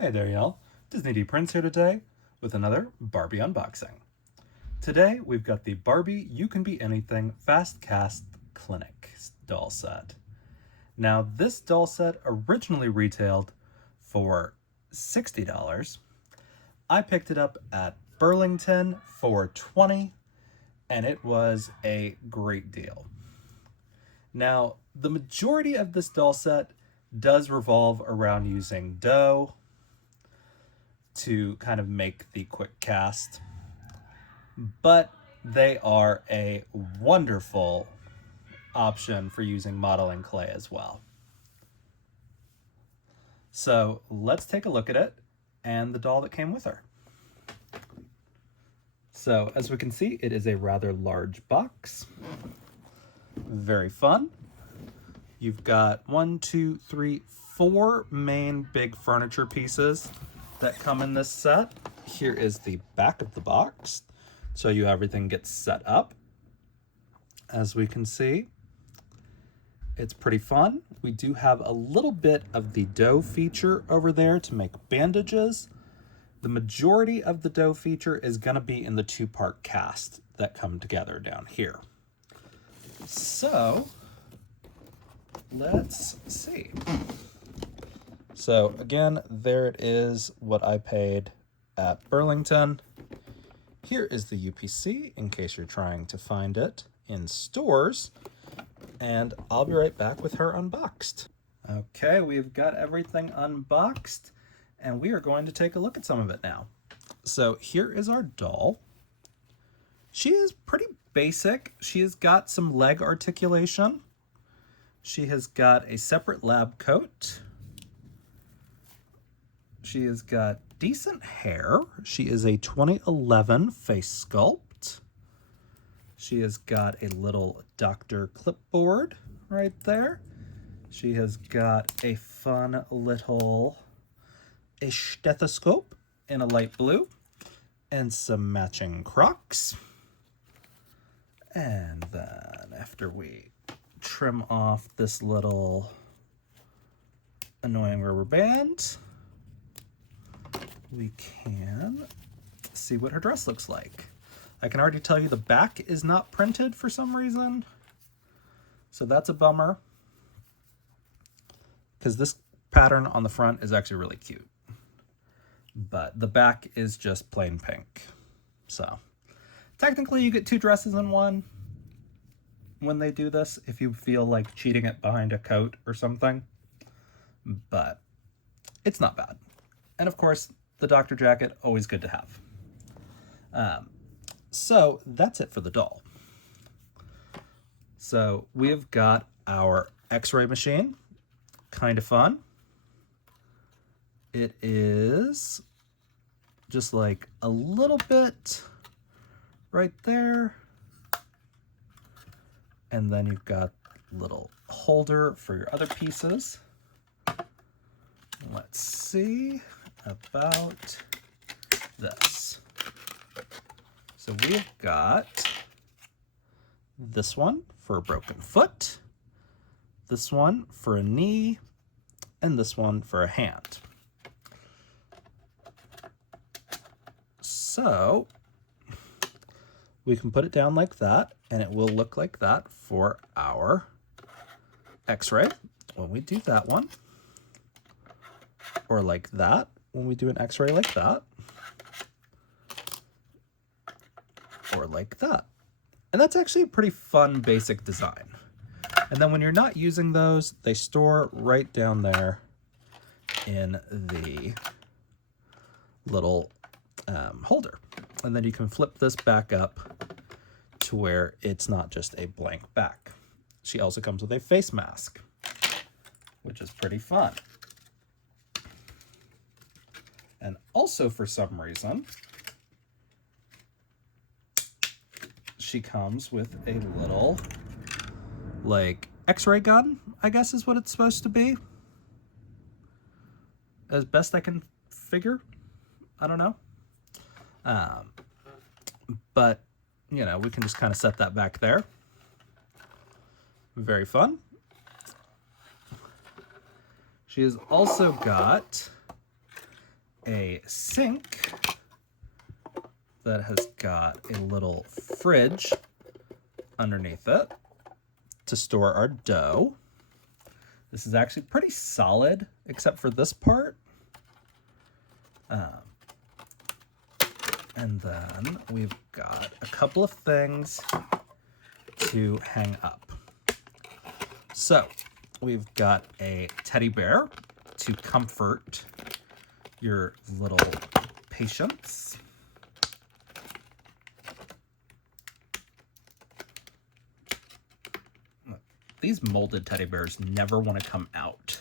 Hey there, y'all. Disney D Prince here today with another Barbie unboxing. Today we've got the Barbie You Can Be Anything Fast Cast Clinic doll set. Now, this doll set originally retailed for $60. I picked it up at Burlington for $20, and it was a great deal. Now, the majority of this doll set does revolve around using dough to kind of make the quick cast, but they are a wonderful option for using modeling clay as well. So let's take a look at it and the doll that came with her. So as we can see, it is a rather large box. Very fun. You've got 4 main big furniture pieces that come in this set. Here is the back of the box, so everything gets set up. As we can see, it's pretty fun. We do have a little bit of the dough feature over there to make bandages. The majority of the dough feature is going to be in the 2-part cast that come together down here. So let's see. So again, there it is, what I paid at Burlington. Here is the UPC in case you're trying to find it in stores. And I'll be right back with her unboxed. Okay, we've got everything unboxed and we are going to take a look at some of it now. So here is our doll. She is pretty basic. She has got some leg articulation. She has got a separate lab coat. She has got decent hair. She is a 2011 face sculpt. She has got a little doctor clipboard right there. She has got a fun little stethoscope in a light blue and some matching Crocs. And then after we trim off this little annoying rubber band, we can see what her dress looks like. I can already tell you the back is not printed for some reason, so that's a bummer, because this pattern on the front is actually really cute, but the back is just plain pink. So technically you get 2 dresses in one when they do this, if you feel like cheating it behind a coat or something, but it's not bad. And of course, the doctor jacket, always good to have. So that's it for the doll. So we've got our X-ray machine, kind of fun. It is just like a little bit right there. And then you've got a little holder for your other pieces. Let's see about this. So we've got this one for a broken foot, this one for a knee, and this one for a hand. So we can put it down like that, and it will look like that for our X-ray when we do that one, or like that when we do an X-ray like that, or like that. And that's actually a pretty fun basic design. And then when you're not using those, they store right down there in the little holder. And then you can flip this back up to where it's not just a blank back. She also comes with a face mask, which is pretty fun. And also, for some reason, she comes with a little, like, X-ray gun, I guess is what it's supposed to be. As best I can figure. I don't know. But, you know, we can just kind of set that back there. Very fun. She has also got a sink that has got a little fridge underneath it to store our dough. This is actually pretty solid, except for this part. And then we've got a couple of things to hang up. So we've got a teddy bear to comfort your little patients. These molded teddy bears never want to come out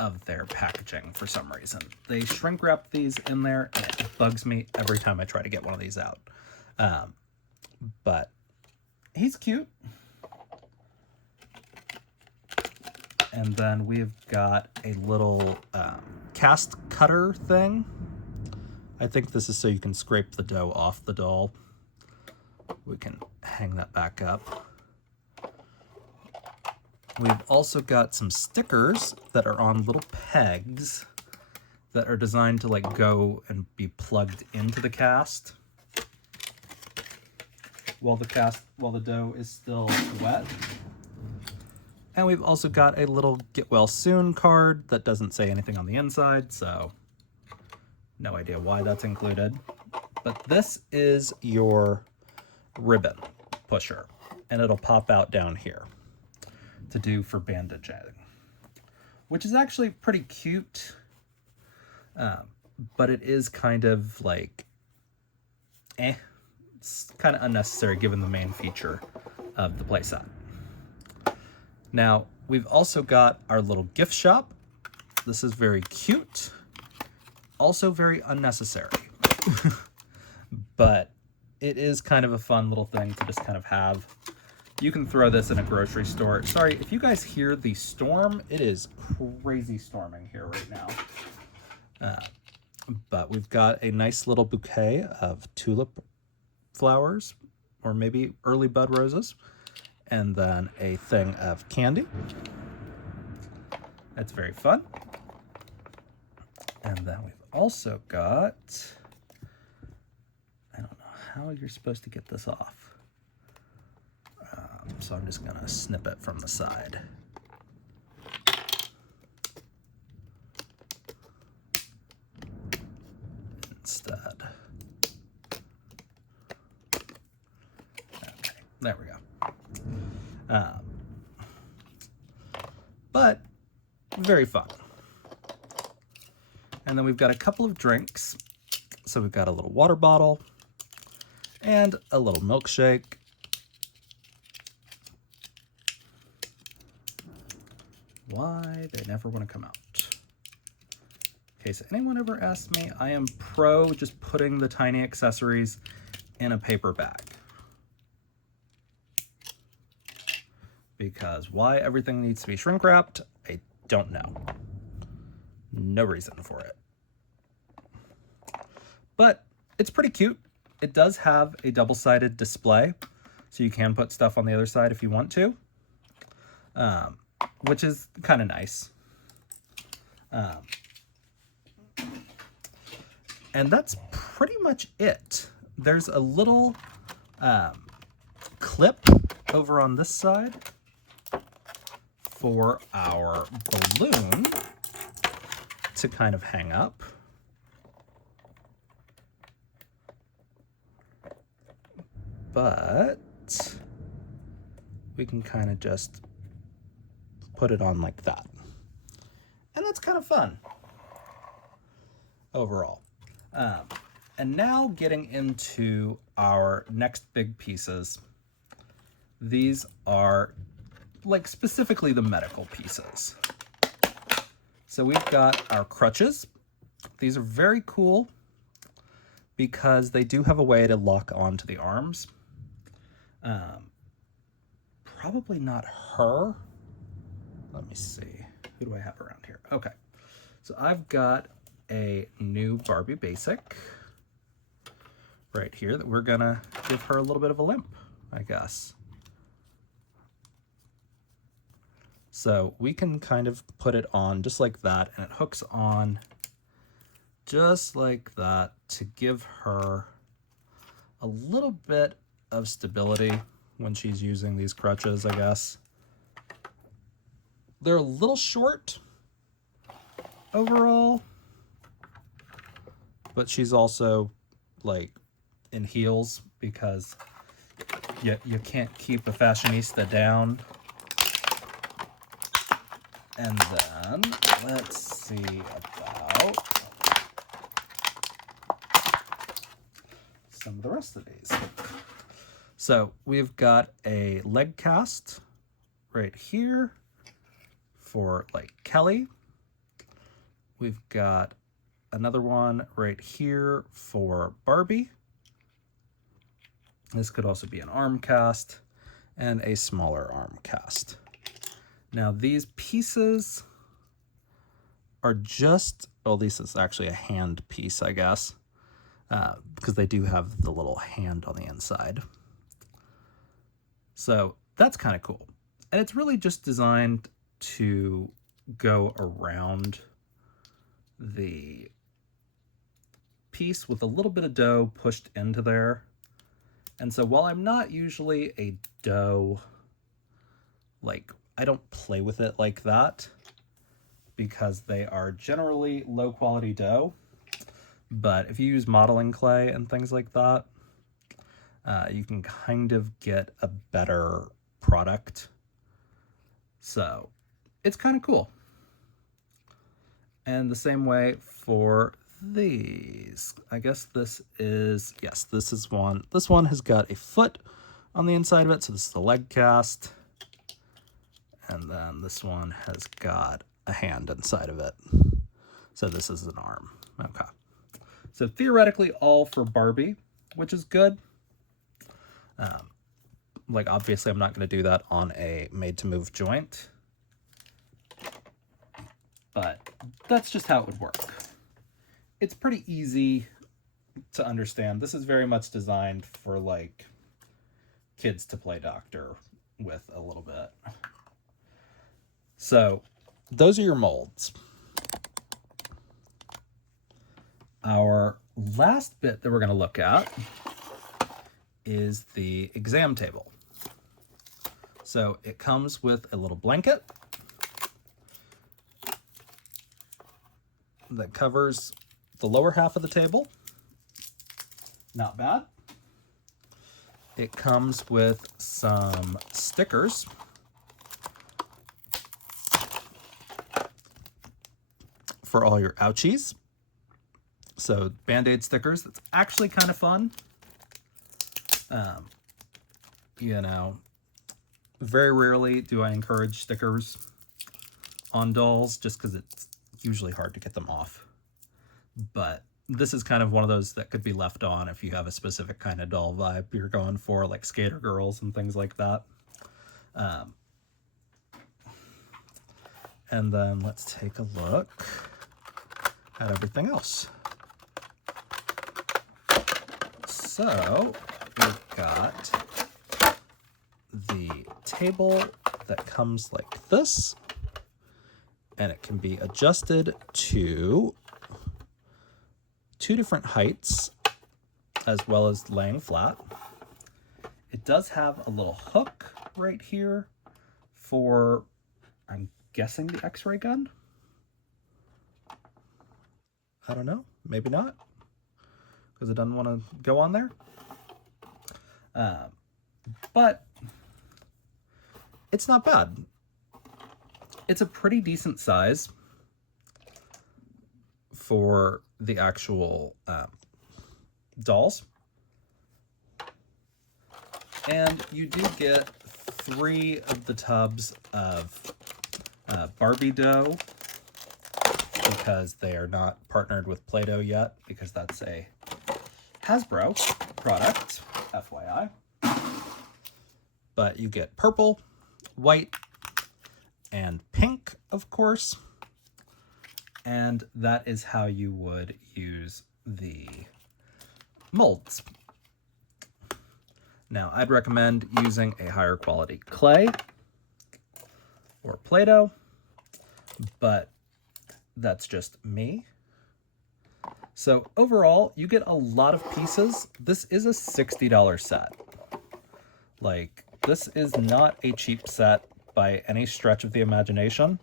of their packaging for some reason. They shrink wrap these in there, and it bugs me every time I try to get one of these out. But he's cute. And then we've got a little cast cutter thing. I think this is so you can scrape the dough off the doll. We can hang that back up. We've also got some stickers that are on little pegs that are designed to like go and be plugged into the cast while the dough is still wet. And we've also got a little get well soon card that doesn't say anything on the inside, so no idea why that's included. But this is your ribbon pusher, and it'll pop out down here to do for bandaging, which is actually pretty cute, but it is kind of like, it's kind of unnecessary given the main feature of the playset. Now, we've also got our little gift shop. This is very cute, also very unnecessary, but it is kind of a fun little thing to just kind of have. You can throw this in a grocery store. Sorry, if you guys hear the storm, it is crazy storming here right now. But we've got a nice little bouquet of tulip flowers, or maybe early bud roses, and then a thing of candy. That's very fun. And then we've also got, I don't know how you're supposed to get this off. So I'm just gonna snip it from the side. Instead. Okay, there we go. But very fun. And then we've got a couple of drinks. So we've got a little water bottle and a little milkshake. Why they never want to come out. In case anyone ever asks me, I am pro just putting the tiny accessories in a paper bag. Because why everything needs to be shrink wrapped, I don't know. No reason for it. But it's pretty cute. It does have a double-sided display, so you can put stuff on the other side if you want to. Which is kind of nice. And that's pretty much it. There's a little clip over on this side for our balloon to kind of hang up. But we can kind of just put it on like that. And that's kind of fun overall. And now getting into our next big pieces. These are like specifically the medical pieces. So we've got our crutches. These are very cool because they do have a way to lock onto the arms. Probably not her. Let me see. Who do I have around here? Okay. So I've got a new Barbie basic right here that we're gonna give her a little bit of a limp, I guess. So we can kind of put it on just like that, and it hooks on just like that to give her a little bit of stability when she's using these crutches, I guess. They're a little short overall, but she's also like in heels because you can't keep a fashionista down. And then let's see about some of the rest of these. So we've got a leg cast right here for like Kelly. We've got another one right here for Barbie. This could also be an arm cast and a smaller arm cast. Now these pieces are just, well, this is actually a hand piece, I guess, because they do have the little hand on the inside. So that's kind of cool. And it's really just designed to go around the piece with a little bit of dough pushed into there. And so while I'm not usually a dough, like, I don't play with it like that because they are generally low quality dough. But if you use modeling clay and things like that, you can kind of get a better product. So it's kind of cool. And the same way for these. I guess this is, yes, this is one. This one has got a foot on the inside of it, so this is the leg cast. And then this one has got a hand inside of it. So this is an arm. Okay. So theoretically all for Barbie, which is good. Like obviously I'm not going to do that on a made-to-move joint. But that's just how it would work. It's pretty easy to understand. This is very much designed for like kids to play doctor with a little bit. So those are your molds. Our last bit that we're going to look at is the exam table. So it comes with a little blanket that covers the lower half of the table. Not bad. It comes with some stickers. For all your ouchies. So Band-Aid stickers, that's actually kind of fun. You know, very rarely do I encourage stickers on dolls just because it's usually hard to get them off. But this is kind of one of those that could be left on if you have a specific kind of doll vibe you're going for, like skater girls and things like that. And then let's take a look at everything else. So we've got the table that comes like this, and it can be adjusted to 2 different heights as well as laying flat. It does have a little hook right here for, I'm guessing, the X-ray gun. I don't know, maybe not, because it doesn't want to go on there. But it's not bad. It's a pretty decent size for the actual dolls. And you do get 3 of the tubs of Barbie dough, because they are not partnered with Play-Doh yet, because that's a Hasbro product, FYI. But you get purple, white, and pink, of course. And that is how you would use the molds. Now, I'd recommend using a higher quality clay or Play-Doh, but that's just me. So overall, you get a lot of pieces. This is a $60 set. Like, this is not a cheap set by any stretch of the imagination.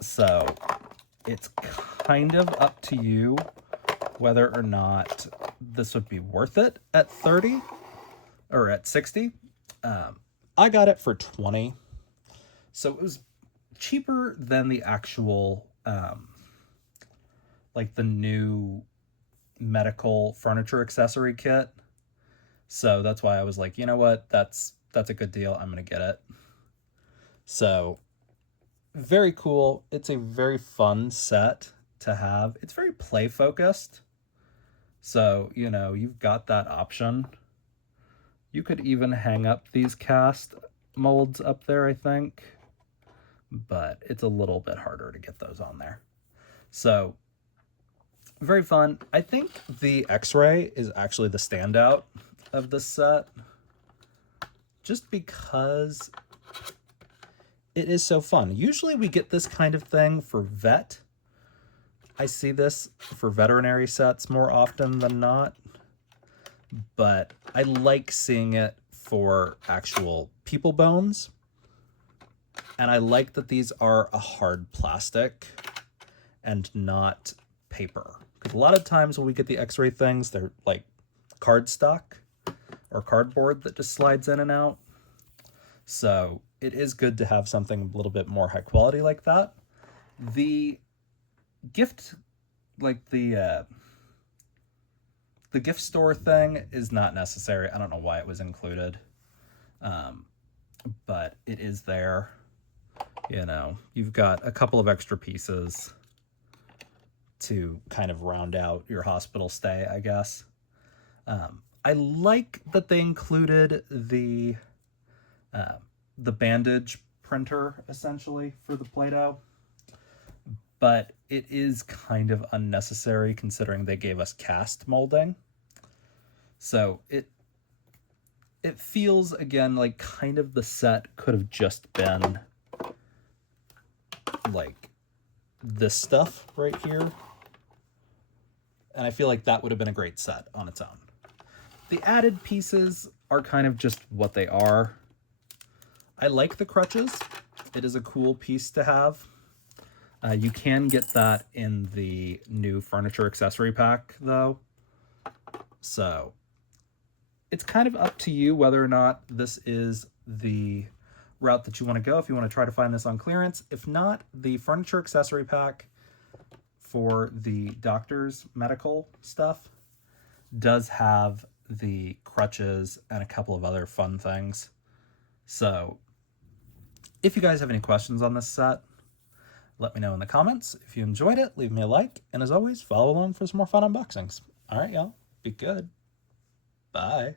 So it's kind of up to you whether or not this would be worth it at 30 or at 60. I got it for 20. So it was cheaper than the actual, like the new medical furniture accessory kit. So that's why I was like, you know what, that's a good deal. I'm going to get it. So very cool. It's a very fun set to have. It's very play focused. So, you know, you've got that option. You could even hang up these cast molds up there, I think. But it's a little bit harder to get those on there. So, very fun. I think the X-ray is actually the standout of this set. Just because it is so fun. Usually we get this kind of thing for vet. I see this for veterinary sets more often than not. But I like seeing it for actual people bones. And I like that these are a hard plastic and not paper. Because a lot of times when we get the X-ray things, they're like cardstock or cardboard that just slides in and out. So it is good to have something a little bit more high quality like that. The gift, like the gift store thing is not necessary. I don't know why it was included. But it is there. You know, you've got a couple of extra pieces to kind of round out your hospital stay, I guess. I like that they included the bandage printer, essentially, for the Play-Doh. But it is kind of unnecessary considering they gave us cast molding. So it feels, again, like kind of the set could have just been like this stuff right here. And I feel like that would have been a great set on its own. The added pieces are kind of just what they are. I like the crutches. It is a cool piece to have. You can get that in the new furniture accessory pack, though. So it's kind of up to you whether or not this is the route that you want to go, if you want to try to find this on clearance. If not, the furniture accessory pack for the doctor's medical stuff does have the crutches and a couple of other fun things. So if you guys have any questions on this set, let me know in the comments. If you enjoyed it, leave me a like. And as always, follow along for some more fun unboxings. All right, y'all. Be good. Bye.